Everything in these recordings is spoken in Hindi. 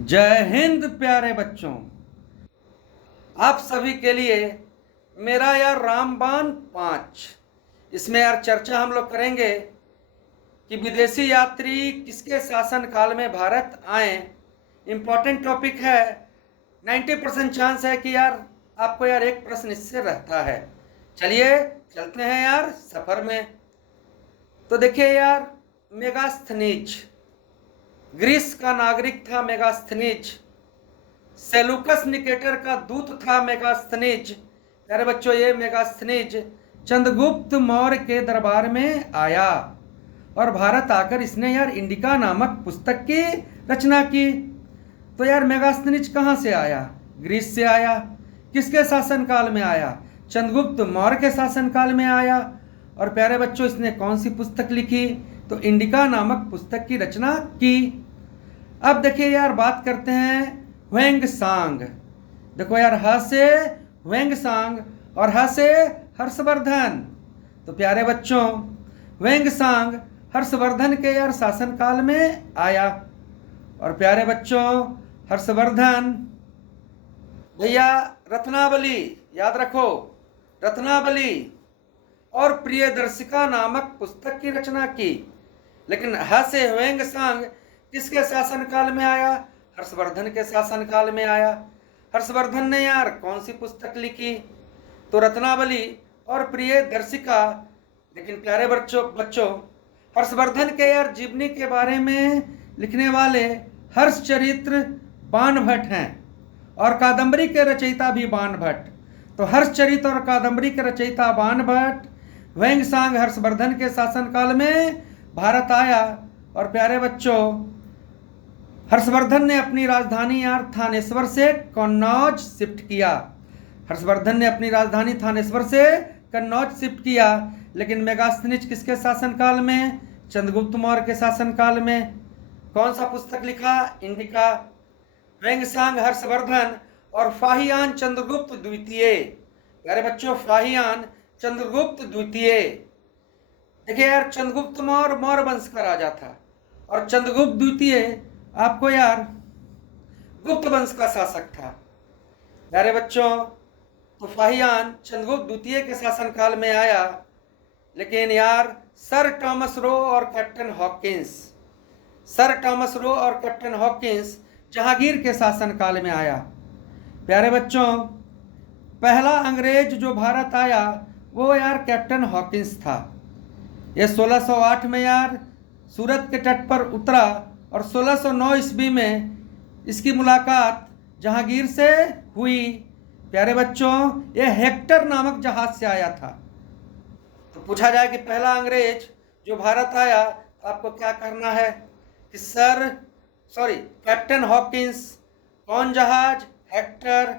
जय हिंद प्यारे बच्चों। आप सभी के लिए मेरा यार रामबाण 5। इसमें यार चर्चा हम लोग करेंगे कि विदेशी यात्री किसके शासन काल में भारत आए। इम्पोर्टेंट टॉपिक है। 90% चांस है कि यार आपको यार एक प्रश्न इससे रहता है। चलिए चलते हैं यार सफर में। तो देखिए यार, मेगास्थनीज ग्रीस का नागरिक था। मेगास्थनीज सेलुकस निकेटर का दूत था। मेगास्थनीज प्यारे बच्चों, ये मेगास्थनीज चंद्रगुप्त मौर्य के दरबार में आया और भारत आकर इसने यार इंडिका नामक पुस्तक की रचना की। तो यार मेगास्थनीज कहाँ से आया? ग्रीस से आया। किसके शासनकाल में आया? चंद्रगुप्त मौर्य के शासनकाल में आया। और प्यारे बच्चों, इसने कौन सी पुस्तक लिखी? तो इंडिका नामक पुस्तक की रचना की। अब देखिए यार, बात करते हैं ह्वेंगसांग। देखो यार, ह से ह्वेंगसांग और ह से हर्षवर्धन। तो प्यारे बच्चों, ह्वेंगसांग हर्षवर्धन के यार शासनकाल में आया। और प्यारे बच्चों, हर्षवर्धन भैया रत्नावली, याद रखो, रत्नावली और प्रियदर्शिका नामक पुस्तक की रचना की। लेकिन ह से ह्वेंगसांग किसके शासनकाल में आया? हर्षवर्धन के शासनकाल में आया। हर्षवर्धन ने यार कौन सी पुस्तक लिखी? तो रत्नावली और प्रियदर्शिका। लेकिन प्यारे बच्चों हर्षवर्धन के यार जीवनी के बारे में लिखने वाले हर्षचरित्र बाणभट्ट हैं और कादम्बरी के रचयिता भी बाणभट्ट। तो हर्षचरित्र और कादम्बरी के रचयिता बाणभट्ट। ह्वेंगसांग हर्षवर्धन के शासनकाल में भारत आया। और प्यारे बच्चों, हर्षवर्धन ने अपनी राजधानी यार थानेश्वर से कन्नौज शिफ्ट किया। हर्षवर्धन ने अपनी राजधानी थानेश्वर से कन्नौज शिफ्ट किया। लेकिन मेगास्थनीज किसके शासनकाल में? चंद्रगुप्त मौर्य के शासनकाल में। कौन सा पुस्तक लिखा? इंडिका। ह्वेंगसांग हर्षवर्धन और फाहियान चंद्रगुप्त द्वितीय। प्यारे बच्चों, फाहियान चंद्रगुप्त द्वितीय। देखिए यार, चंद्रगुप्त मौर्य मौर्य वंश का राजा था और चंद्रगुप्त द्वितीय आपको यार गुप्त वंश का शासक था। प्यारे बच्चों, तो फाहियान चंद्रगुप्त द्वितीय के शासनकाल में आया। लेकिन यार सर टॉमस रो और कैप्टन हॉकिंस जहांगीर के शासनकाल में आया। प्यारे बच्चों, पहला अंग्रेज जो भारत आया वो यार कैप्टन हॉकिंस था। ये 1608 में यार सूरत के तट पर उतरा और 1609 ईस्वी में इसकी मुलाकात जहांगीर से हुई। प्यारे बच्चों, ये हेक्टर नामक जहाज से आया था। तो पूछा जाए कि पहला अंग्रेज जो भारत आया तो आपको क्या करना है कि कैप्टन हॉकिंस, कौन जहाज? हेक्टर।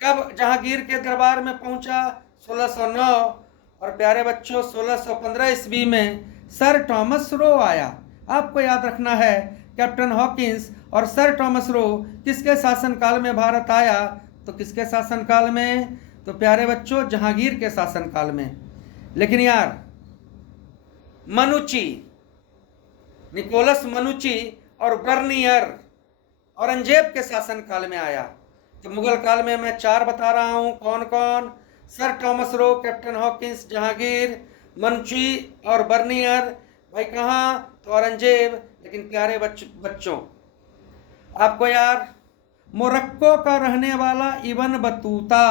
कब जहांगीर के दरबार में पहुंचा? 1609। और प्यारे बच्चों, 1615 ईस्वी में सर टॉमस रो आया। आपको याद रखना है, कैप्टन हॉकिंस और सर टॉमस रो किसके शासनकाल में भारत आया? तो किसके शासनकाल में? तो प्यारे बच्चों, जहांगीर के शासनकाल में। लेकिन यार मनुची, निकोलस मनुची और बर्नियर औरंगजेब के शासनकाल में आया। तो मुगल काल में मैं 4 बता रहा हूं। कौन कौन? Sir Thomas Roe, captain Hawkins, Jahangir, Manucci और बर्नियर। भाई कहाँ? तो औरंगजेब। लेकिन प्यारे बच्चों, आपको यार मोरक्को का रहने वाला इब्न बतूता,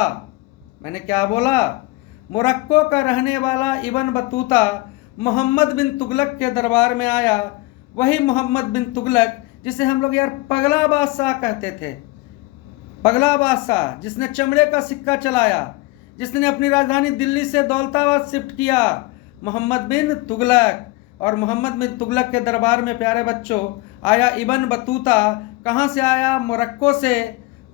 मैंने क्या बोला? मोरक्को का रहने वाला इब्न बतूता मोहम्मद बिन तुगलक के दरबार में आया। वही मोहम्मद बिन तुगलक जिसे हम लोग यार पगला बादशाह कहते थे। पगला बादशाह जिसने चमड़े का सिक्का चलाया, जिसने अपनी राजधानी दिल्ली से दौलताबाद शिफ्ट किया, मोहम्मद बिन तुगलक। और मोहम्मद बिन तुगलक के दरबार में प्यारे बच्चों आया इब्न बतूता। कहाँ से आया? मोरक्को से।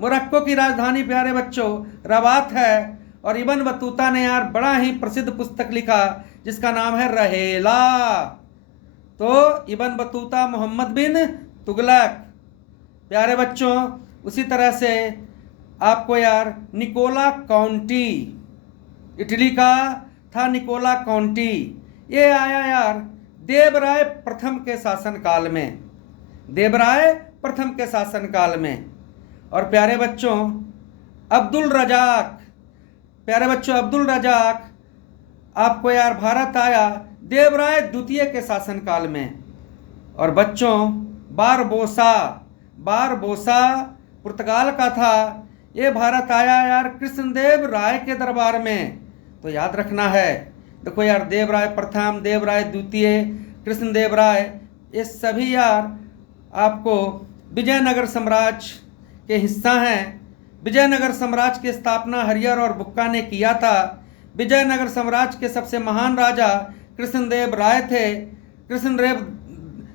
मोरक्को की राजधानी प्यारे बच्चों रबात है। और इब्न बतूता ने यार बड़ा ही प्रसिद्ध पुस्तक लिखा जिसका नाम है रहेला। तो इब्न बतूता, मोहम्मद बिन तुगलक। प्यारे बच्चों, उसी तरह से आपको यार निकोला काउंटी, इटली का था निकोला काउंटी। ये आया यार देवराय प्रथम के शासनकाल में। देवराय प्रथम के शासनकाल में। और प्यारे बच्चों अब्दुल रजाक आपको यार भारत आया देवराय द्वितीय के शासनकाल में। और बच्चों बारबोसा पुर्तगाल का था, ये भारत आया यार कृष्णदेव राय के दरबार में। तो याद रखना है, देखो यार देवराय प्रथम, देवराय द्वितीय, कृष्णदेव राय, ये सभी यार आपको विजयनगर साम्राज्य के हिस्सा हैं। विजयनगर साम्राज्य की स्थापना हरिहर और बुक्का ने किया था। विजयनगर साम्राज्य के सबसे महान राजा कृष्णदेव राय थे।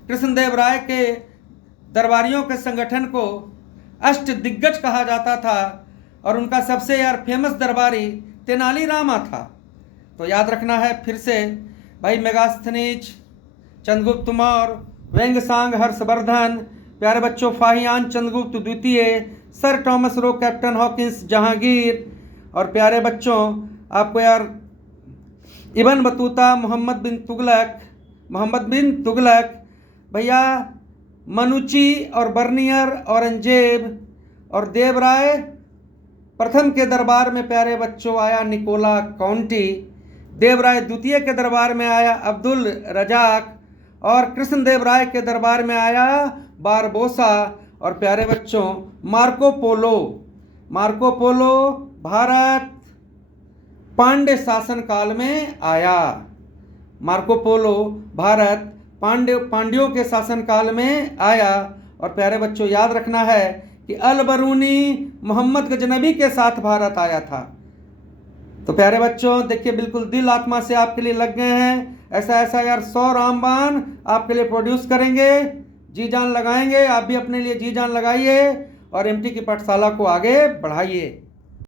कृष्णदेव राय के दरबारियों के संगठन को अष्ट दिग्गज कहा जाता था और उनका सबसे यार फेमस दरबारी तेनाली रामा था। तो याद रखना है फिर से भाई, मेगास्थनीज, चंद्रगुप्त मौर्य, वेंगसांग हर्षवर्धन, प्यारे बच्चों फाहियान चंद्रगुप्त द्वितीय, sir Thomas Roe, captain Hawkins, Jahangir, और प्यारे बच्चों आपको यार इब्न बतूता, मोहम्मद बिन तुगलक, भैया मनुची और बर्नियर, औरंगजेब, और देवराय प्रथम के दरबार में प्यारे बच्चों आया निकोला काउंटी। देवराय द्वितीय के दरबार में आया अब्दुल रजाक और कृष्णदेव राय के दरबार में आया बारबोसा। और प्यारे बच्चों मार्को पोलो भारत पांड्य शासन काल में आया। मार्को पोलो भारत पांड्यों के शासन काल में आया। और प्यारे बच्चों याद रखना है कि अल बरूनी मोहम्मद गजनबी के साथ भारत आया था। तो प्यारे बच्चों देखिए बिल्कुल दिल आत्मा से आपके लिए लग गए हैं। ऐसा यार 100 रामबाण आपके लिए प्रोड्यूस करेंगे, जी जान लगाएंगे। आप भी अपने लिए जी जान लगाइए और एमटी की पाठशाला को आगे बढ़ाइए।